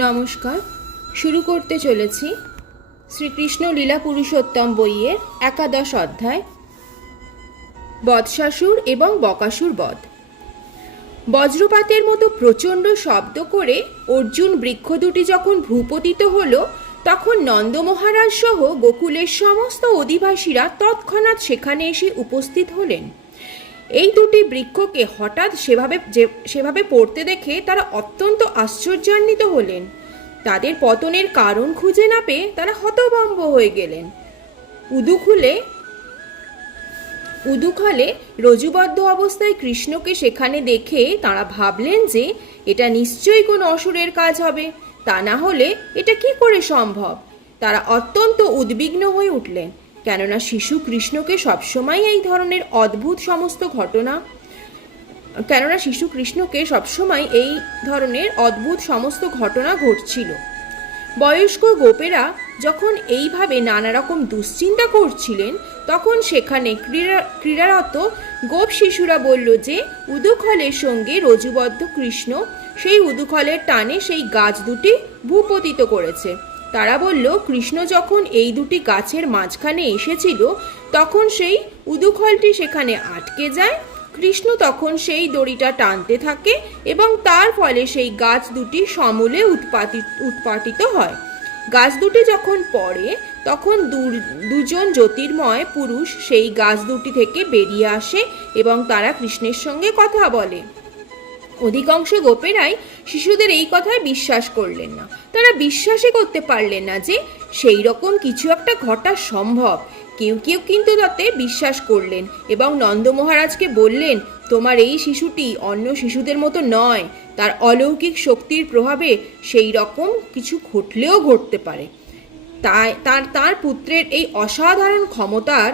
নমস্কার। শুরু করতে চলেছি শ্রীকৃষ্ণ লীলা পুরুষোত্তম বইয়ের একাদশ অধ্যায়, বৎসাসুর এবং বকাসুর বধ। বজ্রপাতের মতো প্রচণ্ড শব্দ করে অর্জুন বৃক্ষ দুটি যখন ভূপতিত হল, তখন নন্দ মহারাজ সহ গোকুলের সমস্ত অধিবাসীরা তৎক্ষণাৎ সেখানে এসে উপস্থিত হলেন। এই দুটি বৃক্ষকে হঠাৎ সেভাবে পড়তে দেখে তারা অত্যন্ত আশ্চর্যান্বিত হলেন। তাদের পতনের কারণ খুঁজে না পেয়ে তারা হতভম্ব হয়ে গেলেন। উদুখলে রজুবদ্ধ অবস্থায় কৃষ্ণকে সেখানে দেখে তারা ভাবলেন যে এটা নিশ্চয়ই কোনো অসুরের কাজ হবে, তা না হলে এটা কি করে সম্ভব। তারা অত্যন্ত উদ্বিগ্ন হয়ে উঠলেন, কেননা শিশু কৃষ্ণকে সবসময় এই ধরনের অদ্ভুত সমস্ত ঘটনা ঘটছিল। বয়স্ক গোপেরা যখন এইভাবে নানা রকম দুশ্চিন্তা করছিলেন, তখন সেখানে ক্রীড়ারত গোপ শিশুরা বলল যে উদুখলের সঙ্গে রজুবদ্ধ কৃষ্ণ সেই উদুখলের টানে সেই গাছ দুটি ভূপতিত করেছে। তারা বলল, কৃষ্ণ যখন এই দুটি গাছের মাঝখানে এসেছিল তখন সেই উদুখলটি সেখানে আটকে যায়। কৃষ্ণ তখন সেই দড়িটা টানতে থাকে এবং তার ফলে সেই গাছ দুটি সমূলে উৎপাটিত হয়। গাছ দুটি যখন পড়ে তখন দুজন জ্যোতির্ময় পুরুষ সেই গাছ দুটি থেকে বেরিয়ে আসে এবং তারা কৃষ্ণের সঙ্গে কথা বলে। অধিকাংশ গোপেরাই শিশুদের এই কথায় বিশ্বাস করলেন না। তারা বিশ্বাসই করতে পারলেন না যে সেই রকম কিছু একটা ঘটা সম্ভব। কেউ কেউ কিন্তু তাতে বিশ্বাস করলেন এবং নন্দ মহারাজকে বললেন, তোমার এই শিশুটি অন্য শিশুদের মতো নয়, তার অলৌকিক শক্তির প্রভাবে সেই রকম কিছু ঘটলেও ঘটতে পারে। তার পুত্রের এই অসাধারণ ক্ষমতার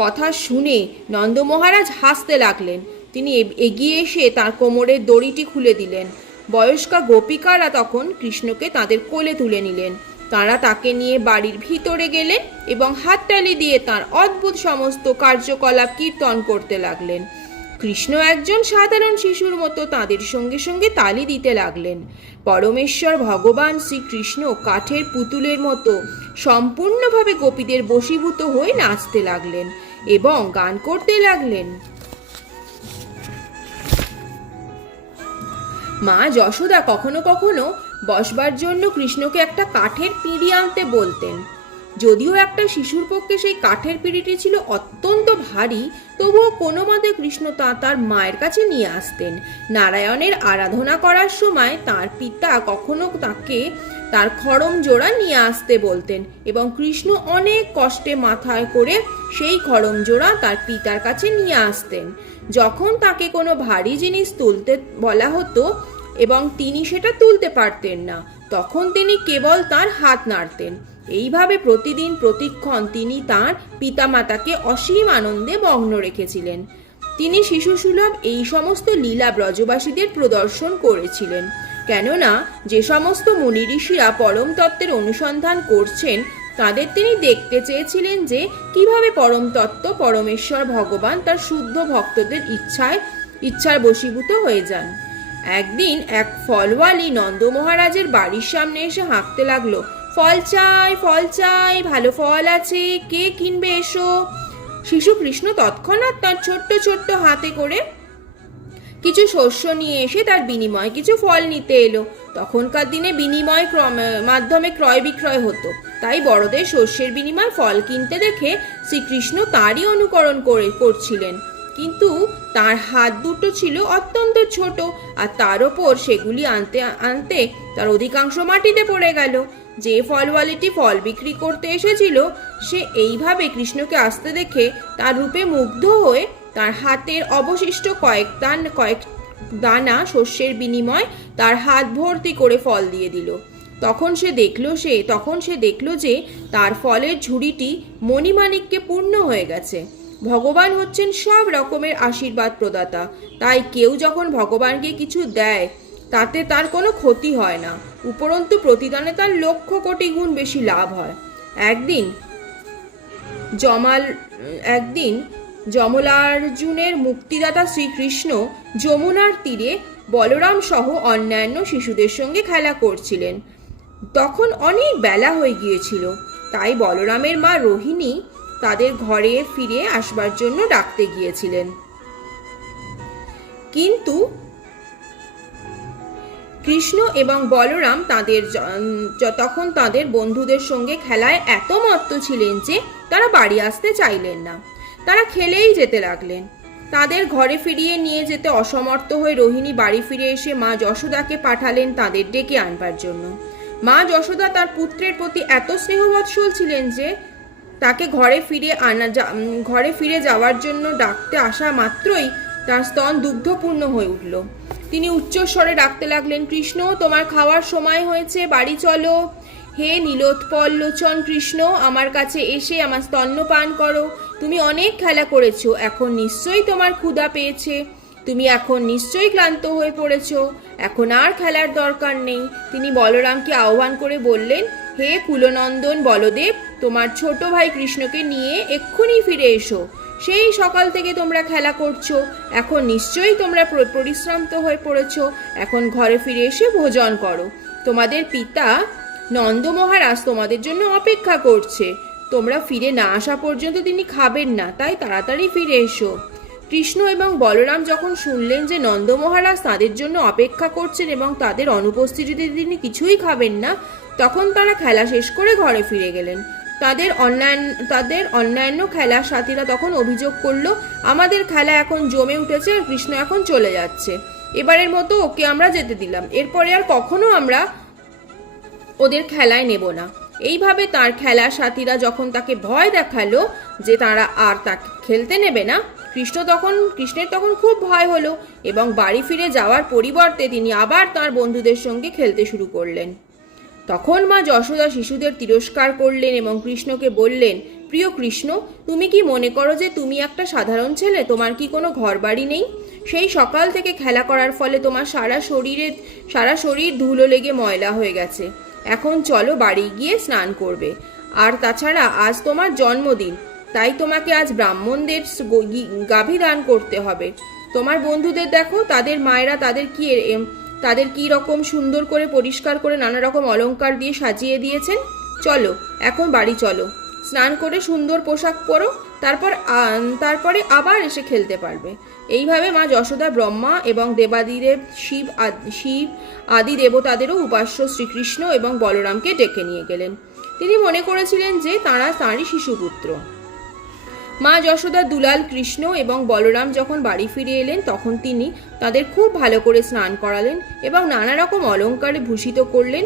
কথা শুনে নন্দ মহারাজ হাসতে লাগলেন। তিনি এগিয়ে এসে তার কোমরের দড়িটি খুলে দিলেন। বয়স্কা গোপিকারা তখন কৃষ্ণকে তাদের কোলে তুলে নিলেন। তারা তাকে নিয়ে বাড়ির ভিতরে গেলেন এবং হাততালি দিয়ে তার অদ্ভুত সমস্ত কার্যকলাপ কীর্তন করতে লাগলেন। কৃষ্ণ একজন সাধারণ শিশুর মতো তাদের সঙ্গে সঙ্গে তালি দিতে লাগলেন। পরমেশ্বর ভগবান শ্রীকৃষ্ণ কাঠের পুতুলের মতো সম্পূর্ণভাবে গোপীদের বশীভূত হয়ে নাচতে লাগলেন এবং গান করতে লাগলেন। মা যশোদা কখনো কখনো বসবার জন্য কৃষ্ণকে একটা কাঠের পিঁড়ি আনতে বলতেন। যদিও একটা শিশুর পক্ষে সেই কাঠের পিঁড়িটি ছিল অত্যন্ত ভারী, তবুও কোনো মতে কৃষ্ণ তার মায়ের কাছে নিয়ে আসতেন। নারায়ণের আরাধনা করার সময় তার পিতা কখনো তাকে তার খড়ম জোড়া নিয়ে আসতে বলতেন এবং কৃষ্ণ অনেক কষ্টে মাথায় করে সেই খড়ম জোড়া তার পিতার কাছে নিয়ে আসতেন। যখন তাকে কোনো ভারী জিনিস তুলতে বলা হতো এবং তিনি সেটা তুলতে পারতেন না, তখন তিনি কেবল তার হাত নাড়তেন। এইভাবে প্রতিদিন প্রতিক্ষণ তিনি তার পিতামাতাকে অসীম আনন্দে মগ্ন রেখেছিলেন। তিনি শিশুসুলভ এই সমস্ত লীলা ব্রজবাসীদের প্রদর্শন করেছিলেন, কেননা যে সমস্ত মুনি ঋষিরা পরম তত্ত্বের অনুসন্ধান করছেন তাদের তিনি দেখতে চেয়েছিলেন যে কিভাবে পরম তত্ত্ব পরমেশ্বর ভগবান তার শুদ্ধ ভক্তদের ইচ্ছার বশীভূত হয়ে যান। একদিন এক ফলওয়ালি নন্দ মহারাজের বাড়ির সামনে এসে হাঁকতে লাগলো, ফল চাই, ফল চাই, ভালো ফল আছে, কে কিনবে এসো। শিশু কৃষ্ণ তৎক্ষণাৎ তার ছোট্ট ছোট্ট হাতে করে কিছু শস্য নিয়ে এসে তার বিনিময়ে কিছু ফল নিতে এলো। তখনকার দিনে বিনিময় মাধ্যমে ক্রয় বিক্রয় হতো, তাই বড়দের শস্যের বিনিময়ে ফল কিনতে দেখে শ্রীকৃষ্ণ তারই অনুকরণ করছিলেন। কিন্তু তার হাত দুটো ছিল অত্যন্ত ছোট, আর তার ওপর সেগুলি আনতে আনতে তার অধিকাংশ মাটিতে পড়ে গেল। যে ফলওয়ালিটি ফল বিক্রি করতে এসেছিল সে এইভাবে কৃষ্ণকে আসতে দেখে তার রূপে মুগ্ধ হয়ে তার হাতের অবশিষ্ট কয়েক দানা শস্যের বিনিময় তার হাত ভর্তি করে ফল দিয়ে দিল। তখন সে দেখল যে তার ফলের ঝুড়িটি মণিমাণিক্যে পূর্ণ হয়ে গেছে। ভগবান হচ্ছেন সব রকমের আশীর্বাদ প্রদাতা, তাই কেউ যখন ভগবানকে কিছু দেয় তাতে তার কোনো ক্ষতি হয় না, উপরন্তু প্রতিদানে তার লক্ষ কোটি গুণ বেশি লাভ হয়। একদিন যমলার্জুনের মুক্তিদাতা শ্রীকৃষ্ণ যমুনার তীরে বলরাম সহ অন্যান্য শিশুদের সঙ্গে খেলা করছিলেন। তখন অনেক বেলা হয়ে গিয়েছিল, তাই বলরামের মা রোহিণী তাদের ঘরে ফিরে আসবার জন্য ডাকতে গিয়েছিলেন। কিন্তু কৃষ্ণ এবং বলরাম তখন তাদের বন্ধুদের সঙ্গে খেলায় এত মত্ত ছিলেন যে তারা বাড়ি আসতে চাইলেন না। তারা খেলেই যেতে লাগলেন। তাদের ঘরে ফিরিয়ে নিয়ে যেতে অসমর্থ হয়ে রোহিণী বাড়ি ফিরে এসে মা যশোদাকে পাঠালেন তাদের ডেকে আনবার জন্য। মা যশোদা তার পুত্রের প্রতি এত স্নেহবৎসল ছিলেন যে তাকে ঘরে ফিরে যাওয়ার জন্য ডাকতে আসা মাত্রই তার স্তন দুগ্ধপূর্ণ হয়ে উঠল। তিনি উচ্চস্বরে ডাকতে লাগলেন, কৃষ্ণ, তোমার খাওয়ার সময় হয়েছে, বাড়ি চলো। হে নীলোৎপল লোচন কৃষ্ণ, আমার কাছে এসে আমার স্তন্যপান করো। তুমি অনেক খেলা করেছো, এখন নিশ্চয়ই তোমার ক্ষুধা পেয়েছে। তুমি এখন নিশ্চয়ই ক্লান্ত হয়ে পড়েছো, এখন আর খেলার দরকার নেই। তিনি বলরামকে আহ্বান করে বললেন, হে কুলনন্দন বলদেব, তোমার ছোট ভাই কৃষ্ণকে নিয়ে এক্ষুনি ফিরে এসো। সেই সকাল থেকে তোমরা খেলা করছো, এখন নিশ্চয়ই তোমরা পরিশ্রান্ত হয়ে পড়েছো। এখন ঘরে ফিরে এসে ভোজন করো। তোমাদের পিতা নন্দ মহারাজ তোমাদের জন্য অপেক্ষা করছে। তোমরা ফিরে না আসা পর্যন্ত তিনি খাবেন না, তাই তাড়াতাড়ি ফিরে এসো। কৃষ্ণ এবং বলরাম যখন শুনলেন যে নন্দ মহারাজ তাদের জন্য অপেক্ষা করছেন এবং তাদের অনুপস্থিতিতে তিনি কিছুই খাবেন না, তখন তারা খেলা শেষ করে ঘরে ফিরে গেলেন। তাদের অন্যান্য খেলার সাথীরা তখন অভিযোগ করলো, আমাদের খেলা এখন জমে উঠেছে আর কৃষ্ণ এখন চলে যাচ্ছে। এবারের মতো ওকে আমরা যেতে দিলাম, এরপরে আর কখনো আমরা ওদের খেলায় নেব না। এইভাবে তার খেলার সাথীরা যখন তাকে ভয় দেখালো যে তারা আর তাকে খেলতে নেবে না, কৃষ্ণের তখন খুব ভয় হলো এবং বাড়ি ফিরে যাওয়ার পরিবর্তে তিনি আবার তার বন্ধুদের সঙ্গে খেলতে শুরু করলেন। তখন মা যশোদা শিশুদের তিরস্কার করলেন এবং কৃষ্ণকে বললেন, প্রিয় কৃষ্ণ, তুমি কি মনে করো যে তুমি একটা সাধারণ ছেলে? তোমার কি কোনো ঘর বাড়ি নেই? সেই সকাল থেকে খেলা করার ফলে তোমার সারা শরীর ধুলো লেগে ময়লা হয়ে গেছে। এখন চলো বাড়ি গিয়ে স্নান করবে। আর তাছাড়া আজ তোমার জন্মদিন, তাই তোমাকে আজ ব্রাহ্মণদের গাভী দান করতে হবে। তোমার বন্ধুদের দেখো, তাদের মায়েরা তাদের কি রকম সুন্দর করে পরিষ্কার করে নানা রকম অলংকার দিয়ে সাজিয়ে দিয়েছেন। চলো এখন বাড়ি চলো, স্নান করে সুন্দর পোশাক পরো, তারপরে আবার এসে খেলতে পারবে। এইভাবে মা যশোদা ব্রহ্মা এবং দেবাদিদেব শিব আদি দেবতাদেরও উপাস্য শ্রীকৃষ্ণ এবং বলরামকে ডেকে নিয়ে গেলেন। তিনি মনে করেছিলেন যে তাঁরা তাঁরই শিশুপুত্র। মা যশোদা দুলাল কৃষ্ণ এবং বলরাম যখন বাড়ি ফিরে এলেন, তখন তিনি তাদের খুব ভালো করে স্নান করালেন এবং নানা রকম অলংকারে ভূষিত করলেন।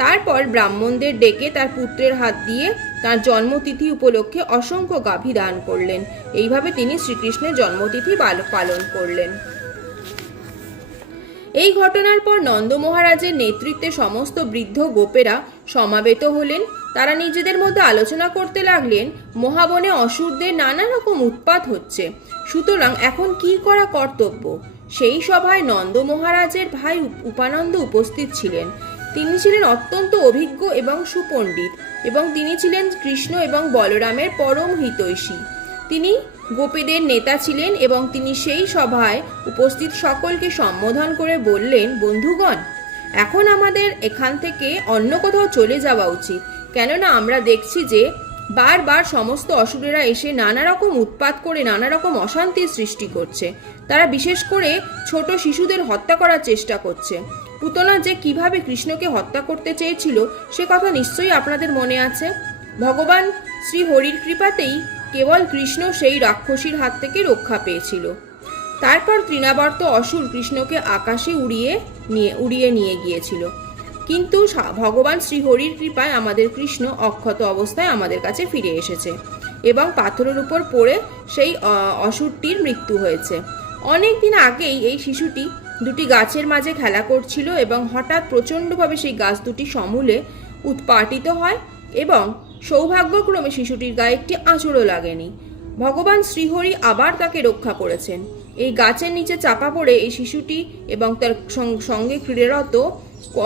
তারপর ব্রাহ্মণদের ডেকে তার পুত্রের হাত দিয়ে তার জন্মতিথি উপলক্ষে অসংখ্য গাভী দান করলেন। এইভাবে তিনি শ্রীকৃষ্ণের জন্মতিথি পালন করলেন। এই ঘটনার পর নন্দ মহারাজের নেতৃত্বে সমস্ত বৃদ্ধ গোপেরা সমাবেত হলেন। তারা নিজেদের মধ্যে আলোচনা করতে লাগলেন, মহাবনে অসুরদের নানা রকম উৎপাত হচ্ছে, সুতরাং এখন কি করা কর্তব্য। সেই সভায় নন্দ মহারাজের ভাই উপানন্দ উপস্থিত ছিলেন। তিনি ছিলেন অত্যন্ত অভিজ্ঞ এবং সুপণ্ডিত এবং তিনি ছিলেন কৃষ্ণ এবং বলরামের পরম হিতৈষী। তিনি গোপীদের নেতা ছিলেন এবং তিনি সেই সভায় উপস্থিত সকলকে সম্বোধন করে বললেন, বন্ধুগণ, এখন আমাদের এখান থেকে অন্য কোথাও চলে যাওয়া উচিত, কেননা আমরা দেখছি যে বারবার সমস্ত অসুরেরা এসে নানা রকম উৎপাত করে নানা রকম অশান্তির সৃষ্টি করছে। তারা বিশেষ করে ছোট শিশুদের হত্যা করার চেষ্টা করছে। পুতনা যে কিভাবে কৃষ্ণকে হত্যা করতে চেয়েছিল সে কথা নিশ্চয়ই আপনাদের মনে আছে। ভগবান শ্রী হরির কৃপাতেই কেবল কৃষ্ণ সেই রাক্ষসীর হাত থেকে রক্ষা পেয়েছিল। তারপর তৃণাবর্ত অসুর কৃষ্ণকে আকাশে উড়িয়ে নিয়ে গিয়েছিল, কিন্তু ভগবান শ্রীহরির কৃপায় আমাদের কৃষ্ণ অক্ষত অবস্থায় আমাদের কাছে ফিরে এসেছে এবং পাথরের উপর পড়ে সেই অসুরটির মৃত্যু হয়েছে। অনেক দিন আগেই এই শিশুটি দুটি গাছের মাঝে খেলা করছিল এবং হঠাৎ প্রচণ্ডভাবে সেই গাছ দুটি সমূলে উৎপাটিত হয় এবং সৌভাগ্যক্রমে শিশুটির গায়ে একটি আঁচড়ও লাগেনি। ভগবান শ্রীহরি আবার তাকে রক্ষা করেছেন। এই গাছের নিচে চাপা পড়ে এই শিশুটি এবং তার সঙ্গে ক্রীড়ারত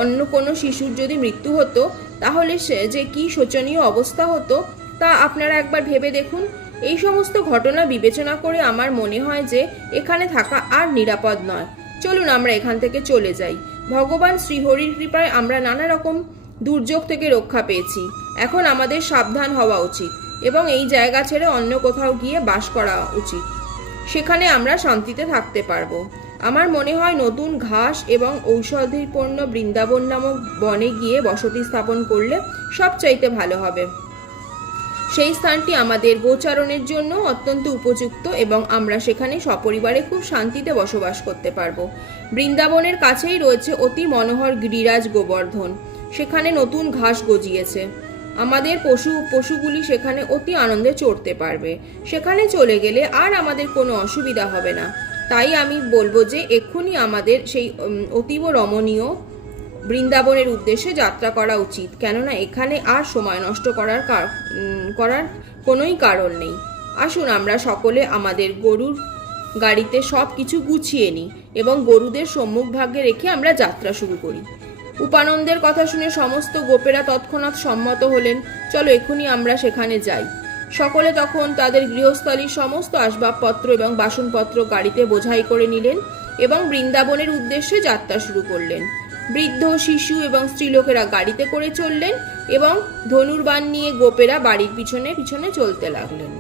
অন্য কোনো শিশুর যদি মৃত্যু হতো তাহলে সে যে কি শোচনীয় অবস্থা হতো তা আপনারা একবার ভেবে দেখুন। এই সমস্ত ঘটনা বিবেচনা করে আমার মনে হয় যে এখানে থাকা আর নিরাপদ নয়। চলুন আমরা এখান থেকে চলে যাই। ভগবান শ্রীহরির কৃপায় আমরা নানা রকম দুর্যোগ থেকে রক্ষা পেয়েছি। এখন আমাদের সাবধান হওয়া উচিত এবং এই জায়গা ছেড়ে অন্য কোথাও গিয়ে বাস করা উচিত। সেখানে আমরা শান্তিতে থাকতে পারবো। আমার মনে হয় নতুন ঘাস এবং ঔষধিপূর্ণ বৃন্দাবন নামক বনে গিয়ে বসতি স্থাপন করলে সবচাইতে ভালো হবে। সেই স্থানটি আমাদের গোচারণের জন্য অত্যন্ত উপযুক্ত এবং আমরা সেখানে সপরিবারে খুব শান্তিতে বসবাস করতে পারবো। বৃন্দাবনের কাছেই রয়েছে অতি মনোহর গিরিরাজ গোবর্ধন। সেখানে নতুন ঘাস গজিয়েছে। আমাদের পশুগুলি সেখানে অতি আনন্দে চড়তে পারবে। সেখানে চলে গেলে আর আমাদের কোনো অসুবিধা হবে না। তাই আমি বলবো যে এক্ষুনি আমাদের সেই অতীব রমণীয় বৃন্দাবনের উদ্দেশ্যে যাত্রা করা উচিত, কেননা এখানে আর সময় নষ্ট করার কোনোই কারণ নেই। আসুন আমরা সকলে আমাদের গরুর গাড়িতে সব কিছু গুছিয়ে নিই এবং গরুদের সম্মুখ ভাগে রেখে আমরা যাত্রা শুরু করি। উপানন্দের কথা শুনে সমস্ত গোপেরা তৎক্ষণাৎ সম্মত হলেন। চলো এক্ষুনি আমরা সেখানে যাই। সকলে তখন তাদের গৃহস্থলীর সমস্ত আসবাবপত্র এবং বাসনপত্র গাড়িতে বোঝাই করে নিলেন এবং বৃন্দাবনের উদ্দেশ্যে যাত্রা শুরু করলেন। বৃদ্ধ, শিশু এবং স্ত্রীলোকেরা গাড়িতে করে চললেন এবং ধনুর্বাণ নিয়ে গোপেরা বাড়ির পিছনে পিছনে চলতে লাগলেন।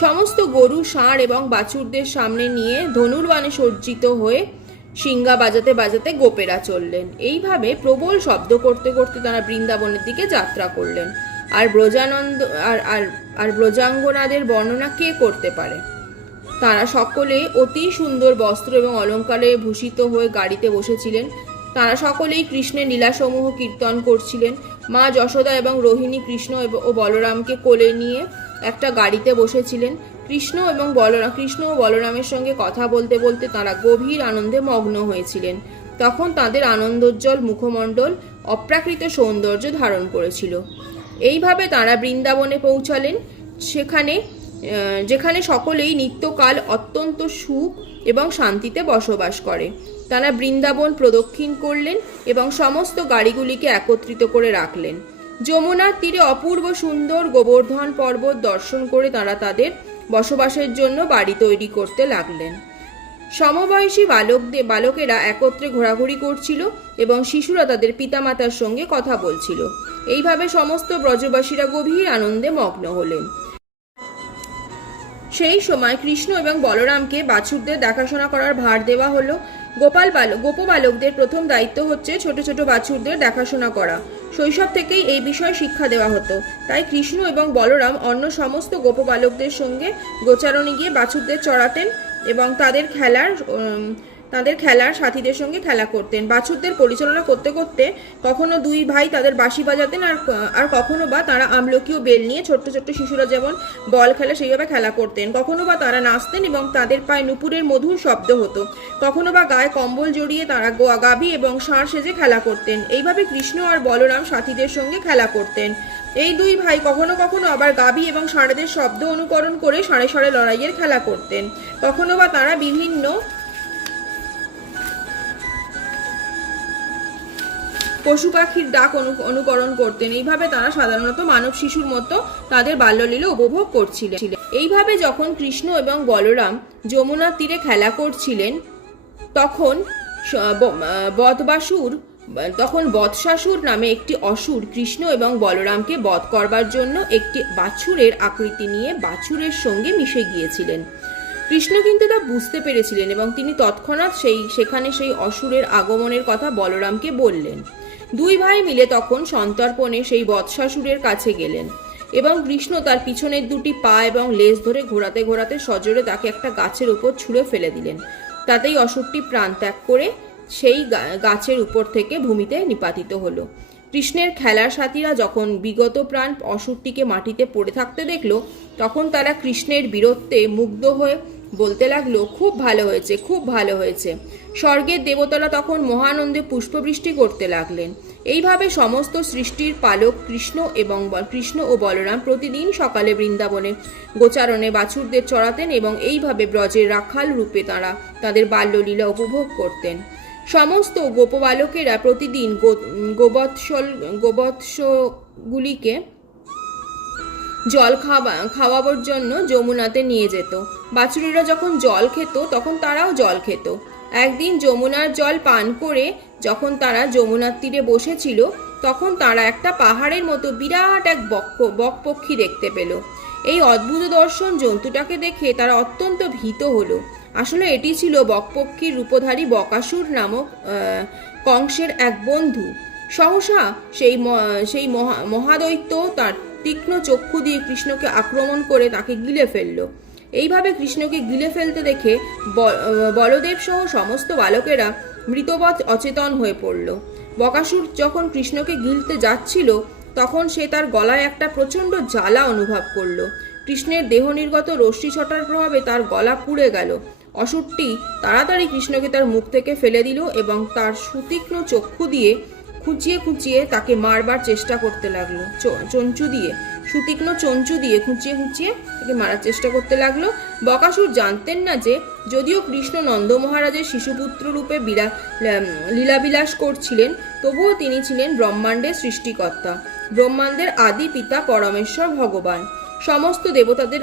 সমস্ত গরু, ষাঁড় এবং বাছুরদের সামনে নিয়ে ধনুর্বাণে সজ্জিত হয়ে সিংহা বাজাতে বাজাতে গোপেরা চললেন। এইভাবে প্রবল শব্দ করতে করতে তারা বৃন্দাবনের দিকে যাত্রা করলেন। আর ব্রজাঙ্গনাদের বর্ণনা কে করতে পারে? তারা সকলে অতি সুন্দর বস্ত্র এবং অলঙ্কারে ভূষিত হয়ে গাড়িতে বসেছিলেন। তারা সকলেই কৃষ্ণের লীলাসমূহ কীর্তন করছিলেন। মা যশোদা এবং রোহিণী কৃষ্ণ ও বলরামকে কোলে নিয়ে একটা গাড়িতে বসেছিলেন। কৃষ্ণ ও বলরামের সঙ্গে কথা বলতে বলতে তারা গভীর আনন্দে মগ্ন হয়েছিলেন। তখন তাদের আনন্দোজ্জ্বল মুখমণ্ডল অপ্রাকৃত সৌন্দর্য ধারণ করেছিল। এইভাবে তারা বৃন্দাবনে পৌঁছালেন, যেখানে সকলেই নিত্যকাল অত্যন্ত সুখ এবং শান্তিতে বসবাস করে। তারা বৃন্দাবন প্রদক্ষিণ করলেন এবং সমস্ত গাড়িগুলিকে একত্রিত করে রাখলেন। যমুনার তীরে অপূর্ব সুন্দর গোবর্ধন পর্বত দর্শন করে তারা তাদের বসবাসের জন্য বাড়ি তৈরি করতে লাগলেন। সমবয়সী বালকেরা একত্রে ঘোরাঘুরি করছিল এবং শিশুরা তাদের পিতামাতার সঙ্গে কথা বলছিল। এইভাবে সমস্ত ব্রজবাসীরা গভীর আনন্দে মগ্ন হলেন। সেই সময় কৃষ্ণ এবং বলরামকে বাছুরদের দেখাশোনা করার ভার দেওয়া হলো। গোপবালকদের প্রথম দায়িত্ব হচ্ছে ছোট ছোট বাছুরদের দেখাশোনা করা। শৈশব থেকেই এই বিষয়ে শিক্ষা দেওয়া হতো। তাই কৃষ্ণ এবং বলরাম অন্য সমস্ত গোপবালকদের সঙ্গে গোচারণে গিয়ে বাছুরদের চড়াতেন এবং তাদের খেলার সাথীদের সঙ্গে খেলা করতেন। বাছুরদের পরিচালনা করতে করতে কখনো দুই ভাই তাদের বাঁশি বাজাতেন, আর কখনো বা তারা আমলকি ও বেল নিয়ে ছোট্ট ছোট্ট শিশুরা যেমন বল খেলে সেইভাবে খেলা করতেন। কখনো বা তারা নাচতেন এবং তাদের পায়ে নুপুরের মধুর শব্দ হতো। কখনো বা গায়ে কম্বল জড়িয়ে তারা গাভী এবং ষাঁড় সেজে খেলা করতেন। এইভাবে কৃষ্ণ আর বলরাম সাথীদের সঙ্গে খেলা করতেন। এই দুই ভাই কখনো কখনো আবার গাভী এবং ষাঁড়দের শব্দ অনুকরণ করে ষাঁড়ে ষাঁড়ে লড়াইয়ের খেলা করতেন। কখনো বা তারা বিভিন্ন পশু পাখির ডাক অনুকরণ করতেন। এইভাবে তারা সাধারণত মানব শিশুর মতো তাদের বাল্যলীলা উপভোগ করছিলেন। এইভাবে যখন কৃষ্ণ এবং বলরাম যমুনার তীরে খেলা করছিলেন, তখন বৎসাসুর নামে একটি অসুর কৃষ্ণ এবং বলরামকে বধ করবার জন্য একটি বাছুরের আকৃতি নিয়ে বাছুরের সঙ্গে মিশে গিয়েছিলেন। কৃষ্ণ কিন্তু তা বুঝতে পেরেছিলেন এবং তিনি তৎক্ষণাৎ সেখানে সেই অসুরের আগমনের কথা বলরামকে বললেন। দুই ভাই মিলে তখন সন্তর্পণে সেই বৎসাসুরের কাছে গেলেন এবং কৃষ্ণ তার পিছনের দুটি পা এবং লেজ ধরে ঘোরাতে ঘোরাতে সজোরে তাকে একটা গাছের উপর ছুঁড়ে ফেলে দিলেন। তাতেই অসুরটি প্রাণ ত্যাগ করে সেই গাছের উপর থেকে ভূমিতে নিপাতিত হলো। কৃষ্ণের খেলার সাথীরা যখন বিগত প্রাণ অসুরটিকে মাটিতে পড়ে থাকতে দেখলো, তখন তারা কৃষ্ণের বীরত্বে মুগ্ধ হয়ে বলতে লাগলো, খুব ভালো হয়েছে, খুব ভালো হয়েছে। স্বর্গের দেবতারা তখন মহানন্দে পুষ্পবৃষ্টি করতে লাগলেন। এইভাবে সমস্ত সৃষ্টির পালক কৃষ্ণ ও বলরাম প্রতিদিন সকালে বৃন্দাবনে গোচারণে বাছুরদের চড়াতেন এবং এইভাবে ব্রজের রাখাল রূপে তারা তাদের বাল্যলীলা উপভোগ করতেন। সমস্ত গোপবালকেরা প্রতিদিন গোবৎসগুলিকে জল খাওয়াবার জন্য যমুনাতে নিয়ে যেত। বাছুরিরা যখন জল খেত তখন তারাও জল খেত। একদিন যমুনার জল পান করে যখন তারা যমুনার তীরে বসেছিল তখন তারা একটা পাহাড়ের মতো বিরাট এক বক পক্ষী দেখতে পেল। এই অদ্ভুত দর্শন জন্তুটাকে দেখে তারা অত্যন্ত ভীত হলো। আসলে এটি ছিল বকপক্ষীর রূপধারী বকাসুর নামক কংসের এক বন্ধু। সহসা সেই মহাদৈত্য তার তীক্ষ্ণ চক্ষু দিয়ে কৃষ্ণকে আক্রমণ করে তাকে গিলে ফেলল। এইভাবে কৃষ্ণকে গিলে ফেলতে দেখে বলদেব সহ সমস্ত বালকেরা মৃতবৎ অচেতন হয়ে পড়ল। বকাসুর যখন কৃষ্ণকে গিলতে যাচ্ছিল তখন সে তার গলায় একটা প্রচণ্ড জ্বালা অনুভব করল। কৃষ্ণের দেহ নির্গত রশ্মি ছটার প্রভাবে তার গলা পুড়ে গেল। অসুরটি তাড়াতাড়ি কৃষ্ণকে তার মুখ থেকে ফেলে দিল এবং তার সুতীক্ষ্ণ চক্ষু দিয়ে খুঁচিয়ে খুঁচিয়ে তাকে মারবার চেষ্টা করতে লাগলো। সুতীক্ষ্ণ চঞ্চু দিয়ে খুঁচিয়ে খুঁচিয়ে তাকে মারার চেষ্টা করতে লাগলো। বকাসুর জানতেন না যে যদিও কৃষ্ণ নন্দ মহারাজের শিশুপুত্র রূপে লীলাবিলাস করছিলেন, তবুও তিনি ছিলেন ব্রহ্মাণ্ডের সৃষ্টিকর্তা, ব্রহ্মাণ্ডের আদি পিতা পরমেশ্বর ভগবান। সমস্ত দেবতাদের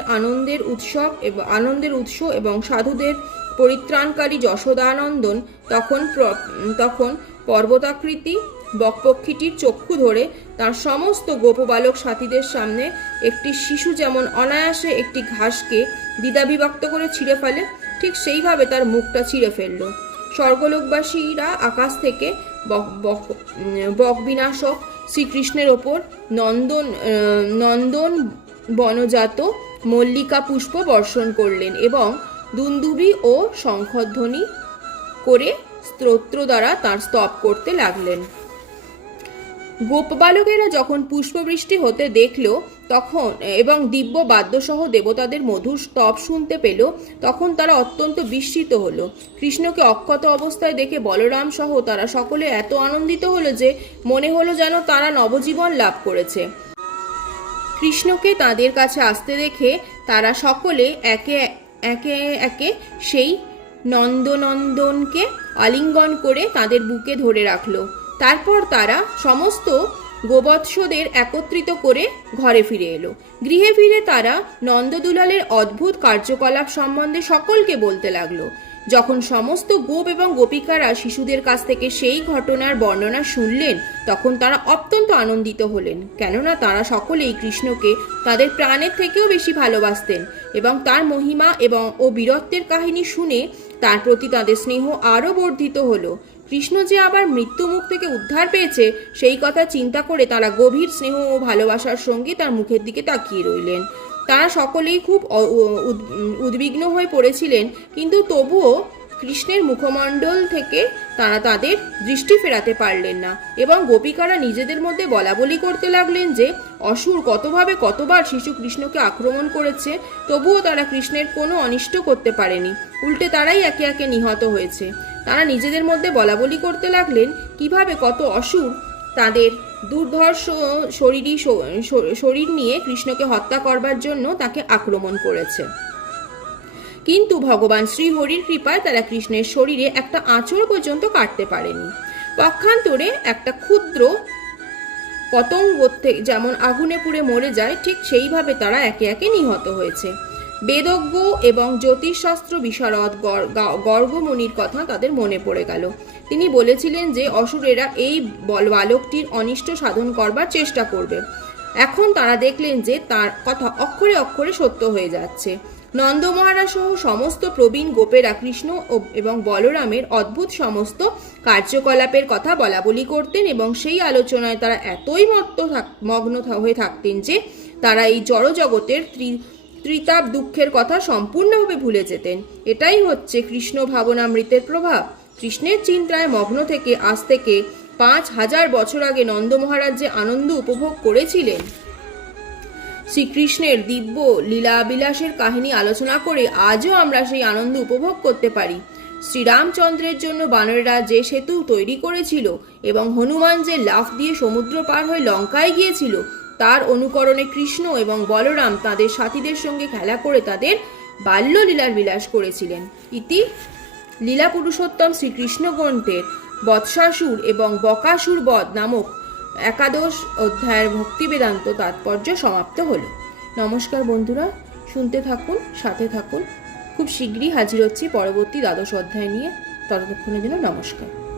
আনন্দের উৎস এবং সাধুদের পরিত্রাণকারী যশোদানন্দন তখন পর্বতাকৃতি বকপক্ষীটির চক্ষু ধরে তার সমস্ত গোপবালক সাথীদের সামনে একটি শিশু যেমন অনায়াসে একটি ঘাসকে দ্বিধাবিভক্ত করে ছিঁড়ে ফেলে, ঠিক সেইভাবে তার মুখটা ছিঁড়ে ফেলল। স্বর্গলোকবাসীরা আকাশ থেকে বকবিনাশক শ্রীকৃষ্ণের ওপর নন্দন বনজাত মল্লিকা পুষ্প বর্ষণ করলেন এবং দুন্দুবি ও শঙ্খধ্বনি করে স্তোত্র দ্বারা তার স্তব করতে লাগলেন। গোপবালকেরা যখন পুষ্পবৃষ্টি হতে দেখল তখন এবং দিব্য বাদ্যসহ দেবতাদের মধুর স্তব শুনতে পেল তখন তারা অত্যন্ত বিস্মিত হলো। কৃষ্ণকে অক্ষত অবস্থায় দেখে বলরাম সহ তারা সকলে এত আনন্দিত হলো যে মনে হলো যেন তারা নবজীবন লাভ করেছে। কৃষ্ণকে তাদের কাছে আসতে দেখে তারা সকলে একে একে সেই নন্দনন্দনকে আলিঙ্গন করে তাদের বুকে ধরে রাখল। তারপর তারা সমস্ত গোবৎসদের একত্রিত করে ঘরে ফিরে এলো। গৃহে ফিরে তারা নন্দদুলালের অদ্ভুত কার্যকলাপ সম্বন্ধে সকলকে বলতে লাগলো। যখন সমস্ত গোপ এবং গোপিকারা শিশুদের কাছ থেকে সেই ঘটনার বর্ণনা শুনলেন তখন তারা অত্যন্ত আনন্দিত হলেন, কেননা তারা সকলেই কৃষ্ণকে তাদের প্রাণের থেকেও বেশি ভালোবাসতেন এবং তার মহিমা ও বীরত্বের কাহিনী শুনে তার প্রতি তাদের স্নেহ আরও বর্ধিত হলো। কৃষ্ণ যে আবার মৃত্যুমুখ থেকে উদ্ধার পেয়েছে সেই কথা চিন্তা করে তারা গভীর স্নেহ ও ভালোবাসার সঙ্গে তার মুখের দিকে তাকিয়ে রইলেন। তারা সকলেই খুব উদ্বিগ্ন হয়ে পড়েছিলেন, কিন্তু তবুও কৃষ্ণের মুখমণ্ডল থেকে তারা তাদের দৃষ্টি ফেরাতে পারলেন না এবং গোপিকারা নিজেদের মধ্যে বলাবলি করতে লাগলেন যে অসুর কতবার শিশু কৃষ্ণকে আক্রমণ করেছে, তবুও তারা কৃষ্ণের কোনো অনিষ্ট করতে পারেনি, উল্টে তারাই একে একে নিহত হয়েছে। তারা নিজেদের মধ্যে বলাবলি করতে লাগলেন কিভাবে কত অসুর তাদের দুর্ধর্ষ শরীর নিয়ে কৃষ্ণকে হত্যা করবার জন্য তাকে আক্রমণ করেছে। কিন্তু ভগবান শ্রীহরির কৃপায় তারা কৃষ্ণের শরীরে একটা আঁচড় পর্যন্ত কাটতে পারেনি। পক্ষান্তরে একটা ক্ষুদ্র পতঙ্গ যেমন আগুনে পুড়ে মরে যায়, ঠিক সেইভাবে তারা একে একে নিহত হয়েছে। বেদজ্ঞ এবং জ্যোতিষশাস্ত্র বিশারদ গর্গমুনির কথা তাদের মনে পড়ে গেল। তিনি বলেছিলেন যে অসুরেরা এই বালকটির অনিষ্ট সাধন করবার চেষ্টা করবে। এখন তারা দেখলেন যে তার কথা অক্ষরে অক্ষরে সত্য হয়ে যাচ্ছে। নন্দ মহারাজ সহ সমস্ত প্রবীণ গোপেরা কৃষ্ণ এবং বলরামের অদ্ভুত সমস্ত কার্যকলাপের কথা বলাবলি করতেন এবং সেই আলোচনায় তারা এতই মগ্ন হয়ে থাকতেন যে তারা এই জড়জগতের ত্রিতাপ দুঃখের কথা সম্পূর্ণভাবে ভুলে যেতেন। এটাই হচ্ছে কৃষ্ণ ভাবনামৃতের প্রভাব। কৃষ্ণের চিন্তায় মগ্ন থেকে আজ থেকে 5000 বছর আগে নন্দ মহারাজ যে আনন্দ উপভোগ করেছিলেন, শ্রীকৃষ্ণের দিব্য লীলাবিলাসের কাহিনী আলোচনা করে আজও আমরা সেই আনন্দ উপভোগ করতে পারি। শ্রীরামচন্দ্রের জন্য বানরেরা যে সেতু তৈরি করেছিল এবং হনুমান যে লাফ দিয়ে সমুদ্র পার হয়ে লঙ্কায় গিয়েছিল, তার অনুকরণে কৃষ্ণ এবং বলরাম তাদের সাথীদের সঙ্গে খেলা করে তাদের বাল্য লীলার বিলাস করেছিলেন। ইতি লীলা পুরুষোত্তম শ্রীকৃষ্ণ গ্রন্থের বৎসাসুর এবং বকাসুর বধ নামক 11 অধ্যায়ের ভক্তি বেদান্ত তাৎপর্য সমাপ্ত হল। নমস্কার বন্ধুরা, শুনতে থাকুন, সাথে থাকুন। খুব শীঘ্রই হাজির হচ্ছি পরবর্তী দ্বাদশ অধ্যায় নিয়ে। ততক্ষণের জন্য নমস্কার।